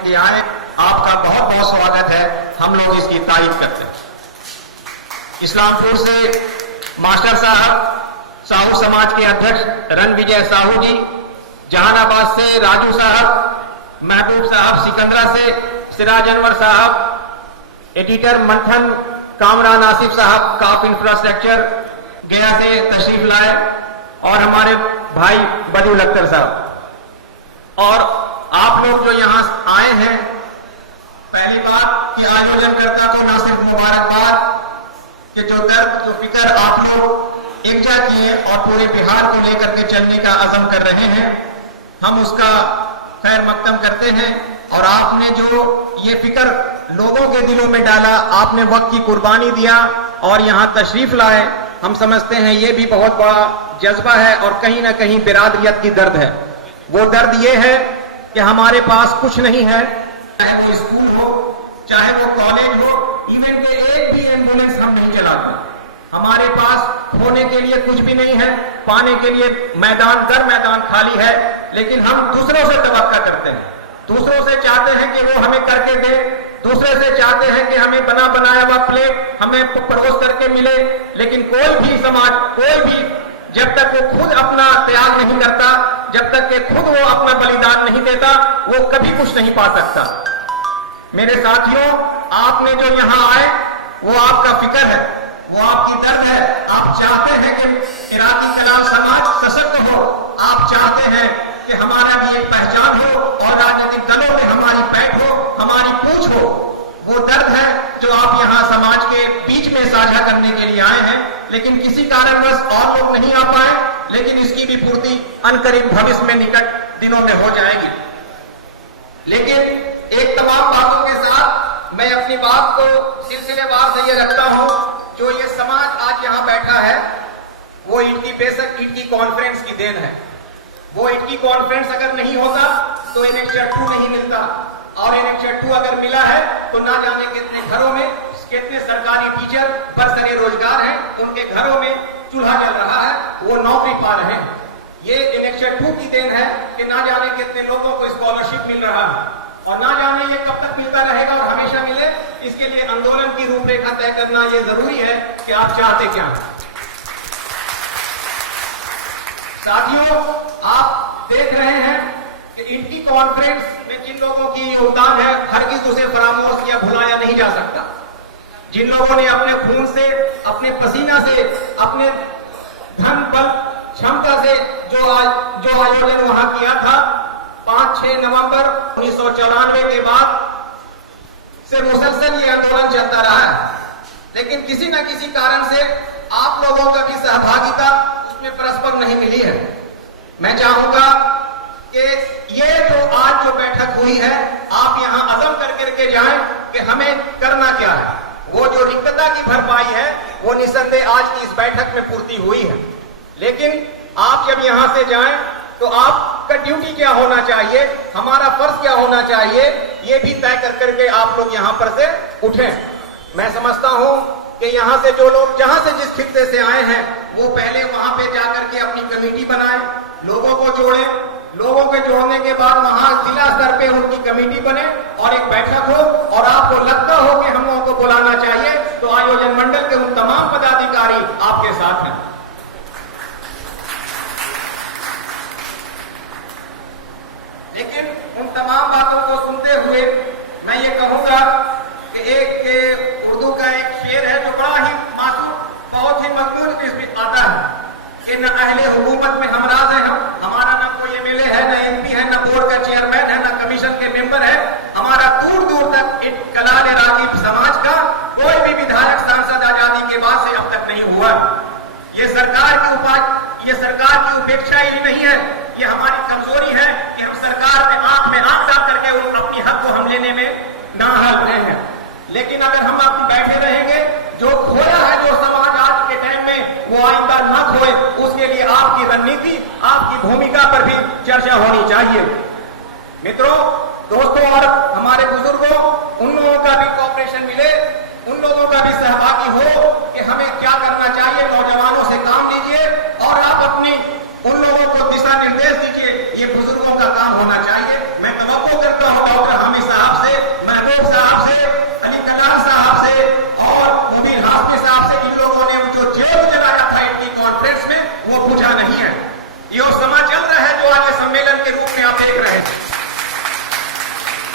कि आए, आपका बहुत बहुत स्वागत है, हम लोग इसकी तारीफ करते हैं। इस्लामपुर से मास्टर साहब, साहू समाज के अध्यक्ष रणविजय साहू जी, जहानाबाद से राजू साहब, महबूब साहब सिकंदरा से, सिराज अनवर साहब, एडिटर मंथन कामरान आसिफ साहब काफ इंफ्रास्ट्रक्चर गया से तशरीफ लाए, और हमारे भाई बदुल अख्तर साहब। और आप लोग जो यहां आए हैं, पहली बात कि आयोजनकर्ता को ना सिर्फ मुबारकबाद कि जो दर्द जो फिक्र आप लोग एकजा किए और पूरे बिहार को लेकर के चलने का अज़म कर रहे हैं, हम उसका खैर मकदम करते हैं। और आपने जो ये फिक्र लोगों के दिलों में डाला, आपने वक्त की कुर्बानी दिया और यहां तशरीफ लाए, हम समझते हैं ये भी बहुत बड़ा जज्बा है और कहीं ना कहीं बिरादरियत की दर्द है। वो दर्द ये है कि हमारे पास कुछ नहीं है, चाहे वो स्कूल हो, चाहे वो कॉलेज हो, इवन के एक भी एम्बुलेंस हम नहीं चलाते। हमारे पास खोने के लिए कुछ भी नहीं है, पाने के लिए मैदान दर मैदान खाली है, लेकिन हम दूसरों से तवक्का करते हैं, दूसरों से चाहते हैं कि वो हमें करके दे, दूसरे से चाहते हैं कि हमें बना बनाया हुआ प्लेट हमें परोस करके मिले। लेकिन कोई भी समाज, कोई भी जब तक वो खुद अपना त्याग नहीं करता, जब तक कि खुद वो अपना बलिदान नहीं देता, वो कभी कुछ नहीं पा सकता। मेरे साथियों, आपने जो यहां आए वो आपका फिक्र है, वो आपकी दर्द है। आप चाहते हैं कि इराकी कलाम समाज सशक्त हो, आप चाहते हैं कि हमारा भी एक पहचान हो और राजनीतिक दलों में हमारी पैठ हो, हमारी पूछ हो। वो दर्द है जो आप यहाँ समाज के बीच में साझा करने के लिए आए हैं, लेकिन किसी कारणवश और लोग नहीं आ पाए, लेकिन इसकी भी पूर्ति अनकरीब भविष्य में निकट दिनों में हो जाएगी। लेकिन एक तमाम बातों के साथ मैं अपनी बात को सिलसिलेवार से ये रखता हूं, जो ये समाज आज यहाँ बैठा है वो इनकी बेशक इनकी कॉन्फ्रेंस की देन है। वो इनकी कॉन्फ्रेंस अगर नहीं होता तो एनेक्चर 2 नहीं मिलता, और एनेक्चर 2 अगर मिला है तो ना जाने कितने घरों में कितने सरकारी टीचर बरसरे रोजगार हैं, उनके घरों में चूल्हा जल रहा है, वो नौकरी पा रहे हैं। ये एनेक्चर 2 की देन है कि ना जाने कितने लोगों को स्कॉलरशिप मिल रहा है, और ना जाने ये कब तक मिलता रहेगा और हमेशा मिले। इसके लिए आंदोलन की रूपरेखा तय करना ये जरूरी है कि आप चाहते क्या हैं। साथियों, आप देख रहे हैं कि इनकी कॉन्फ्रेंस में जिन लोगों की योगदान है, हरगिज उसे फरामोश या भुलाया नहीं जा सकता। जिन लोगों ने अपने खून से, अपने पसीना से, अपने धन बल क्षमता से जो आयोजन वहां किया था, 5-6 नवंबर 1994 के बाद से मुसलसल ये आंदोलन चलता रहा है, लेकिन किसी न किसी कारण से आप लोगों का भी सहभागिता उसमें परस्पर नहीं मिली है। मैं चाहूंगा कि ये जो आज जो बैठक हुई है, आप यहां अज़म करके जाएं कि हमें करना क्या है। वो जो रिक्तता की भरपाई है वो निसंदेह आज की इस बैठक में पूर्ति हुई है, लेकिन आप जब यहां से जाएं तो आपका ड्यूटी क्या होना चाहिए, हमारा फर्ज क्या होना चाहिए, ये भी तय करके आप लोग यहां पर से उठें। मैं समझता हूं कि यहां से जो लोग जहां से जिस खित्ते से आए हैं वो पहले वहां पे जाकर के अपनी कमेटी बनाए, लोगों को जोड़े, लोगों के जोड़ने के बाद वहां जिला स्तर पे उनकी कमेटी बने और एक बैठक हो, और आपको लगता हो कि हम लोगों को बुलाना चाहिए तो आयोजन मंडल के उन तमाम पदाधिकारी आपके साथ हैं। लेकिन उन तमाम बातों को सुनते हुए मैं ये कहूंगा कि एक उर्दू का एक शेर है जो बड़ा ही मासूम, बहुत ही मजमून इसमें आता है कि न अहले हुकूमत में हमराज है, हमारा न कोई एमएलए है, न एमपी है, न बोर्ड का चेयरमैन है, न कमीशन के मेंबर है, हमारा दूर दूर तक कलाल राकीब समाज का कोई भी विधायक सांसद आजादी के बाद से अब तक नहीं हुआ। ये सरकार की उपेक्षा ही नहीं है, ये हमारी कमजोरी है कि हम सरकार में आंख डाल करके अपनी हक को हम लेने में नाहल रहे हैं। लेकिन अगर हम आप बैठे रहेंगे, जो खोया है जो समाज आज के टाइम में वो आइंदा न खोए, उसके लिए आपकी रणनीति, आपकी भूमिका पर भी चर्चा होनी चाहिए। मित्रों, दोस्तों और हमारे बुजुर्गों, उन लोगों का भी कॉपरेशन मिले, उन लोगों का भी सहभागी हो कि हमें क्या करना चाहिए। नौजवानों से काम लीजिए और आप अपनी उन लोगों को दिशा निर्देश दीजिए, ये बुजुर्गों का काम होना चाहिए। मैं तवक्को करता हूं डॉक्टर हामिद साहब वो बुझा नहीं है। ये वो समय चल रहा है जो आज सम्मेलन के रूप में आप देख रहे हैं।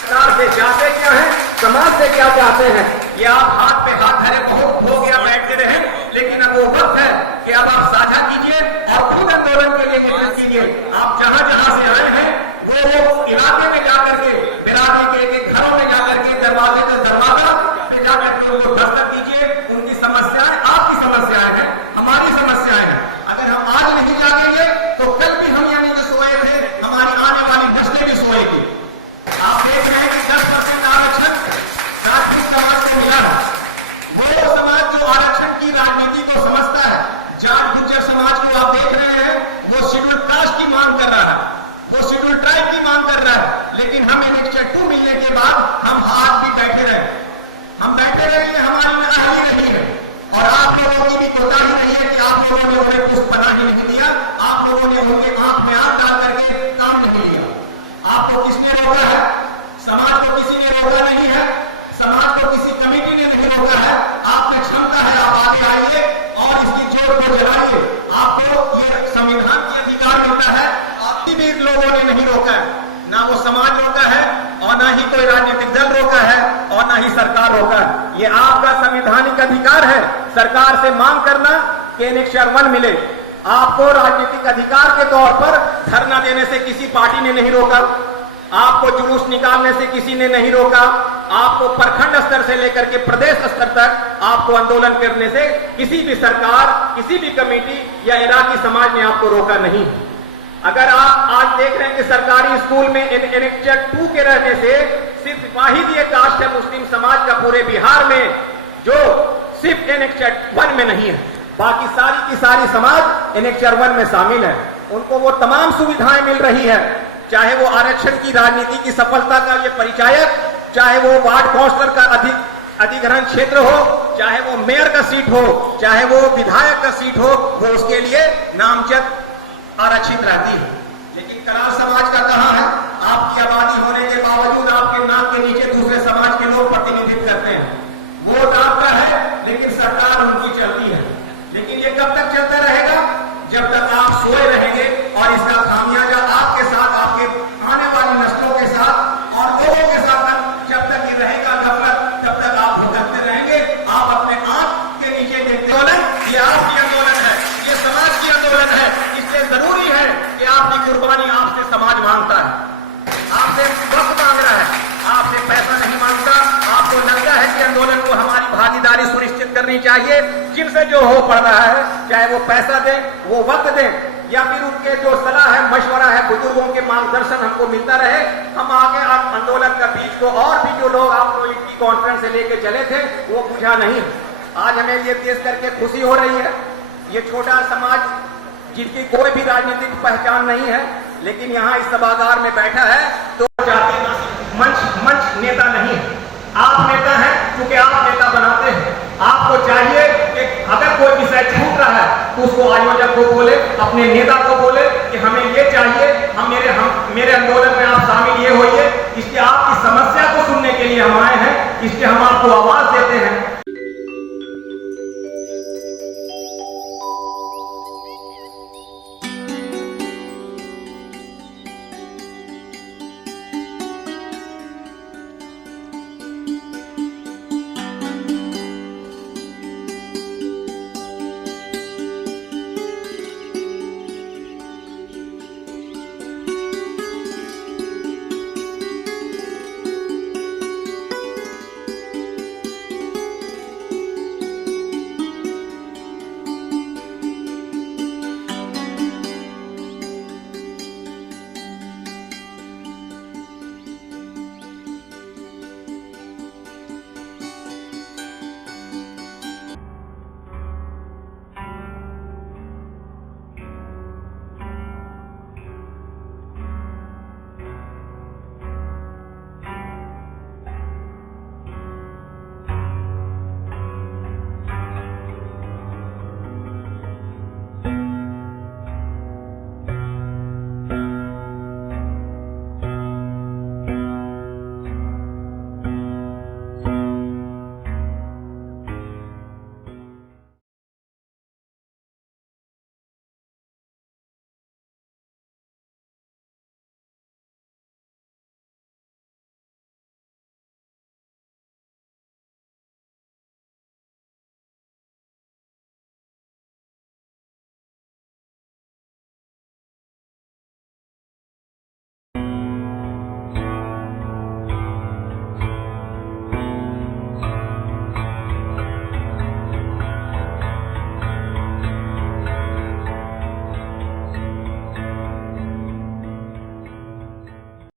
सरकार से चाहते क्या है, समाज से क्या चाहते हैं, ये आप हाथ पे हाथ धरे बहुत हो गया बैठते रहे, लेकिन अब वो वक्त है कि अब आप साझा कीजिए और खुद आंदोलन के लिए निकल कीजिए। आप जहां जहां से आए हैं वो इलाके में जाकर के, बिरादरी के घरों में जाकर के, दरवाजे से दरवाजा पे जाकर के उनको दस्तक दीजिए। उनकी समस्याएं आपकी समस्याएं हैं, हमारी समस्याएं हैं। अगर हम आज नहीं जागेंगे तो कल भी हम यानी जो सोए थे, हमारी आने वाली नस्लें भी सोएगी। आप देख रहे हैं कि 10% आरक्षण राजपूत समाज को मिला है। वो समाज जो आरक्षण की राजनीति को समझता है, जाट गुज्जर समाज को आप देख रहे हैं, वो शेड्यूल कास्ट की मांग कर रहा है, वो शेड्यूल ट्राइब की मांग कर रहा है। लेकिन हम एनेक्सर 2 मिलने के बाद हम आज भी बैठे रहे, हम बैठे रहे, हमारी नाअहली रही है। और आप लोगों की भी कोताही नहीं है कि आप लोगों ने उन्हें कुछ पता ही नहीं दिया, आप लोगों ने उनके आंख में आंख डाल करके काम नहीं लिया। आपको किसने रोका है? समाज को किसी ने रोका नहीं है, समाज को किसी कमेटी ने नहीं रोका है। आप में क्षमता है, आप आगे आइए और इसकी जोर को जलाइए। आपको ये संविधान की अधिकार मिलता है, किसी भी लोगों ने नहीं रोका है, ना वो समाज रोका है और ना ही कोई राजनीतिक दल रोका है और ना ही सरकार रोका है। ये आपका संवैधानिक अधिकार है सरकार से मांग करना कि एनेक्सर 1 मिले। आपको राजनीतिक अधिकार के तौर पर धरना देने से किसी पार्टी ने नहीं रोका, आपको जुलूस निकालने से किसी ने नहीं रोका, आपको प्रखंड स्तर से लेकर के प्रदेश स्तर तक आपको आंदोलन करने से किसी भी सरकार, किसी भी कमेटी या इराकी समाज ने आपको रोका नहीं। अगर आप आज देख रहे हैं कि सरकारी स्कूल में एनेक्सर 2 के रहने से सिर्फ वाहिद ये कास्ट है मुस्लिम समाज का पूरे बिहार में जो सिर्फ एनेक्सर 1 में नहीं है, बाकी सारी की सारी समाज एनेक्सर 1 में शामिल है। उनको वो तमाम सुविधाएं मिल रही है, चाहे वो आरक्षण की राजनीति की सफलता का ये परिचायक, चाहे वो वार्ड काउंसलर का अधिग्रहण क्षेत्र हो, चाहे वो मेयर का सीट हो, चाहे वो विधायक का सीट हो, वो उसके लिए नामजद आरक्षित रहती है। लेकिन करार समाज का कहां है? आपकी आबादी होने के बावजूद आपके नाम के नीचे दूसरे समाज के लोग प्रतिनिधित्व करते हैं। वोट आपका है लेकिन सरकार उनकी चलती है। लेकिन ये कब तक चलता रहेगा? जब तक आप सोए रहेंगे और इसका खामियाजा आपके साथ, आपके आने वाली नस्लों के साथ और लोगों के साथ जब तक ये रहेगा गफलत, तब तक आप भुगतते रहेंगे। आप अपने आंख के नीचे देखते हो, ये आपकी आंदोलन है, ये समाज की आंदोलन है। इसलिए जरूरी है कि आपकी कुर्बानी आपसे समाज मांगता है, आपसे वक्त मांग रहा है, आपसे पैसा नहीं मांगता। आपको लगता है कि आंदोलन को हमारी भागीदारी सुनिश्चित करनी चाहिए, जिनसे जो हो पड़ रहा है, चाहे वो पैसा दें, वो वक्त दें, या फिर उनके जो सलाह है, मशवरा है, बुजुर्गों के मार्गदर्शन हमको मिलता रहे, हम आगे आप आंदोलन का बीच को और भी जो लोग आप लोग की कॉन्फ्रेंस से लेके चले थे वो बुझा नहीं। आज हमें ये देश करके खुशी हो रही है। ये छोटा समाज जिनकी कोई भी राजनीतिक पहचान नहीं है, लेकिन यहाँ इस सभागार में बैठा है तो मंच नेता नहीं है, आप नेता हैं, क्योंकि आप नेता बनाते हैं। आपको चाहिए कि अगर कोई विषय छूट रहा है तो उसको आयोजक को बोले, अपने नेता को बोले कि हमें ये चाहिए, मेरे आंदोलन में आप शामिल ये होइए। इसलिए आपकी समस्या को सुनने के लिए हम आए हैं, इसलिए हम आपको आवाज